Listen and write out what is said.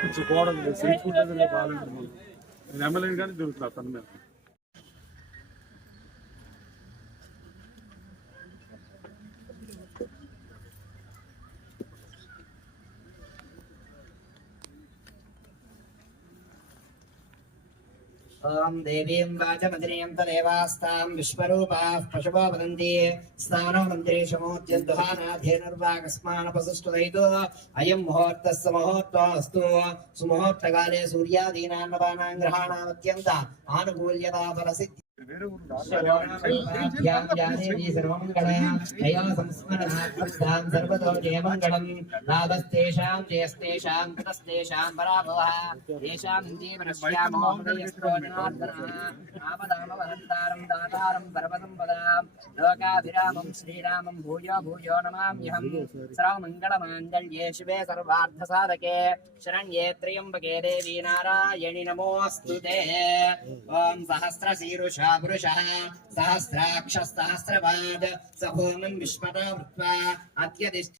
కొంచెం గోడలు సిరికుంటుంది బాగాలేదు. నేను ఎమ్మెల్యే కానీ తిరుగుతున్నా తన మీద. ओम देवीं वाचमतिनीं तदेवास्तां विश्वरूपाः पशवो वदन्ति स्थानो मन्त्रेशमोद्यन्दुहानाधेनुर्वाकस्मानपसुष्टुदयितो अयं मुहूर्तस्य मुहूर्तोऽस्तु सुमुहूर्तकाले सूर्यादीनां नवानां ग्रहाणामत्यन्त आनुकूल्यता फलसिद्धि सर्वतो जयमङ्गलं लाभस्तेषां जयस्तेषां कृतस्तेषां पराभवः येषां जीवनश्यामो हृदयस्थो जनार्दनः आपदामवहन्तारं दातारं पर्वतं पदां लोकाभिरामं श्रीरामं भूयो भूयो नमाम्यहं सर्वमङ्गलमाङ्गल्ये शिवे सर्वार्थसाधके शरण्ये त्र्यम्बके देवी नारायणि नमोऽस्तु ते ॐ सहस्रशीरुषा पुरुषः सहस्राक्षः सहस्रपाद स भूमिं विश्वतो भूत्वा अत्यधिष्ठ